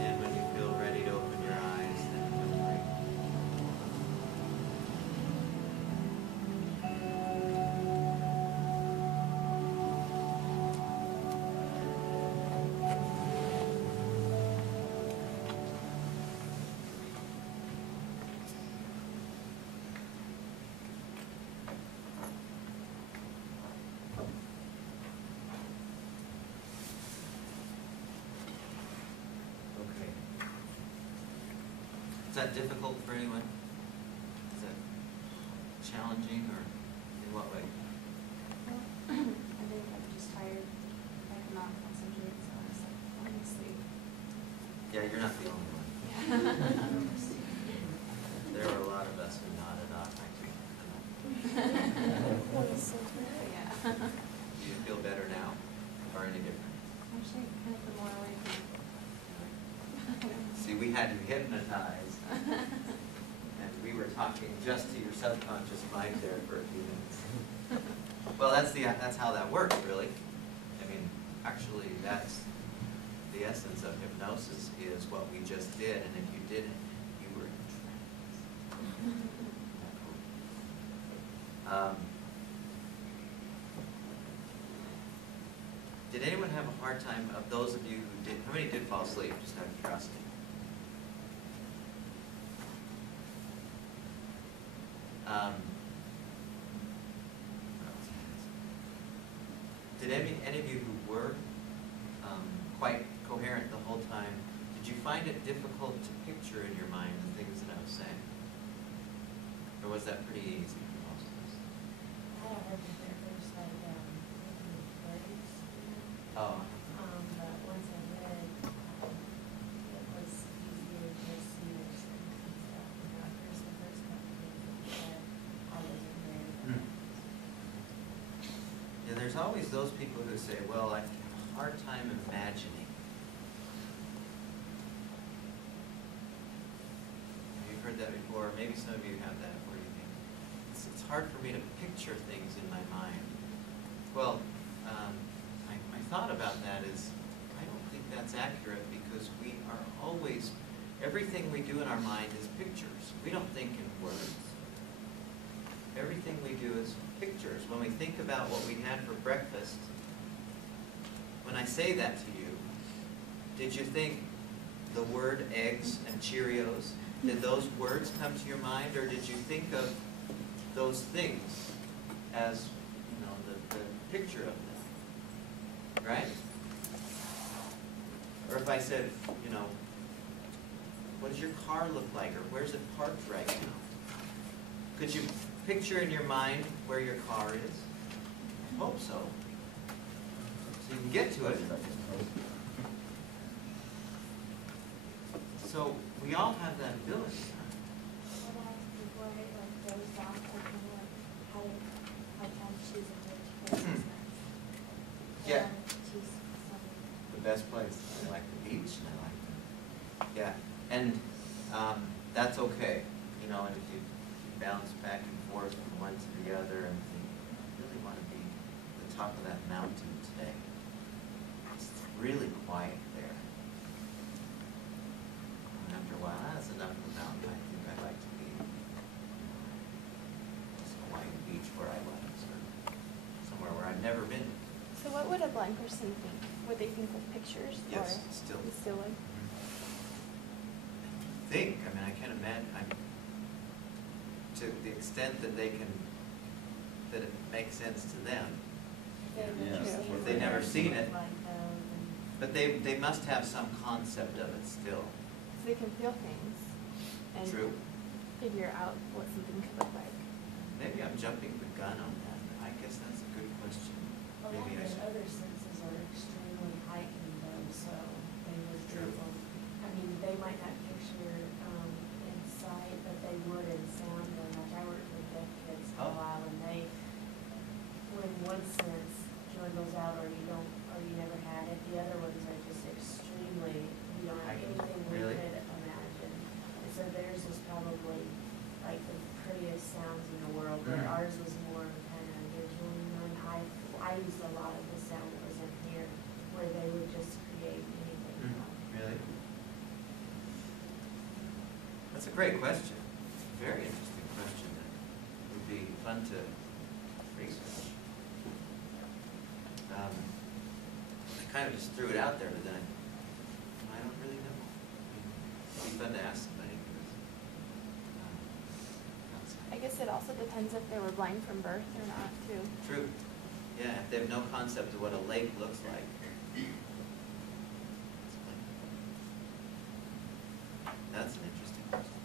And when you feel ready to open your eyes, then feel free. Okay. Is that difficult for anyone? Is that challenging or in what way? I think I'm just tired. I cannot concentrate, so I was like, falling asleep. Yeah, you're not the only one. There were a lot of us who nodded off. Yeah. Do you feel better now or any different? Actually, kind of more awake. See, we had you hypnotized and we were talking just to your subconscious mind there for a few minutes. Well, that's how that works, really. I mean, actually, that's the essence of hypnosis is what we just did, and if you didn't, you were in trance. Did anyone have a hard time, of those of you who did, how many did fall asleep, just out of curiosity? Did any of you who were quite coherent the whole time, did you find it difficult to picture in your mind the things that I was saying? Or was that pretty easy for most of us? I had a hard time at first, like, looking at words, Oh, but once I read, it was easier to see their strengths and stuff. And at first, the first couple of things that I wasn't very good at. yeah, there's always those people who say, well, I have a hard time imagining. You've heard that before, maybe some of you have that, where you think, it's hard for me to picture things in my mind. Well, my thought about that is, I don't think that's accurate, because we are always, everything we do in our mind is pictures. We don't think in words. Everything we do is pictures. When we think about what we had for breakfast, when I say that to you, did you think the word eggs and Cheerios? Did those words come to your mind, or did you think of those things as, you know, the picture of them, right? Or if I said, you know, what does your car look like, or where's it parked right now? Could you picture in your mind where your car is? I hope so. So you can get to it. So we all have that ability. What I asked before, like, those dogs are kind of like how time choosing which place is next. Yeah. Choose something. The best place. I like the beach, and I like yeah, and that's okay, you know. And if you bounce back and forth from one to the other and think, I really want to be at the top of that mountain today. It's really quiet there. And after a while, that's enough of the mountain. I think I'd like to be just Hawaii Beach where I was, or somewhere where I've never been. So what would a blind person think? Would they think of pictures? Yes, or still. You still would? Think, I mean, I can't imagine, to the extent that they can, that it makes sense to them. Yes. If they've never seen it. Like those and But they must have some concept of it still. So they can feel things and True. figure out what something could look like. Maybe I'm jumping the gun on that. I guess that's a good question. a lot Maybe I of should. the other senses are extremely heightened though, so they would be True. able, I mean, they might not picture, in sight, but they would in sound, and like I worked with deaf kids for Oh. a while, and they, when one sense goes out or you don't, or you never had it, the other ones are just extremely, beyond Heightened. anything we Really? could imagine. And so theirs is probably like the prettiest sounds in the world, where Mm. ours was more kind of visually known. I used a lot of the sound that was in here, where they would just create anything. Really? That's a great question. Very interesting question that would be fun to research. I kind of just threw it out there, but then I don't really know. It'd be fun to ask somebody. I guess it also depends if they were blind from birth or not, too. True. Yeah, if they have no concept of what a lake looks like. That's an interesting question.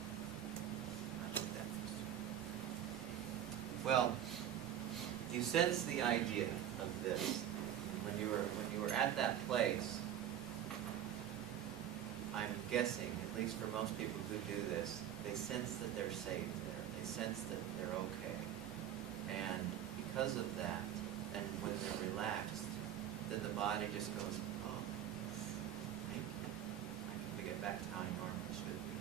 I like that question. Well, you sense the idea of this when you were at that place. I'm guessing, at least for most people who do this, they sense that they're safe there. They sense that they're okay. And because of that, and when they're relaxed, then the body just goes, oh, thank you. I can get back to how I normally should be.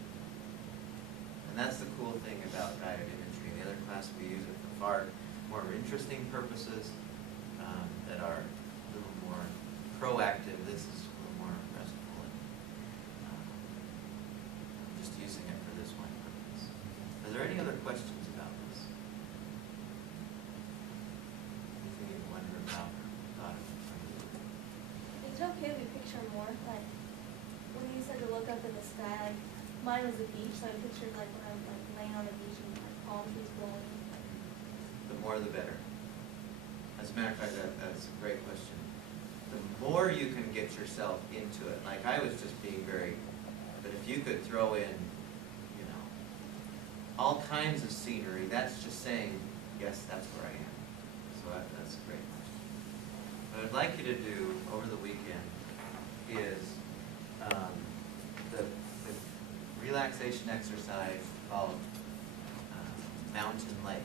And that's the cool thing about guided imagery. In the other class, we use it for far more interesting purposes that are a little more proactive. This is a little more restful. And, just using it for this one purpose. Are there any other questions about this? Anything you wonder about or thought of? it okay if we picture more? Like, when you said to look up in the sky, like, mine was the beach, so I pictured like when I'm like laying on the beach and like palm trees blowing. The more the better. As a matter of fact, that's a great question. The more you can get yourself into it, like I was just being very, but if you could throw in, you know, all kinds of scenery, that's just saying, yes, that's where I am. So that's a great question. What I'd like you to do over the weekend is the relaxation exercise called Mountain Lake.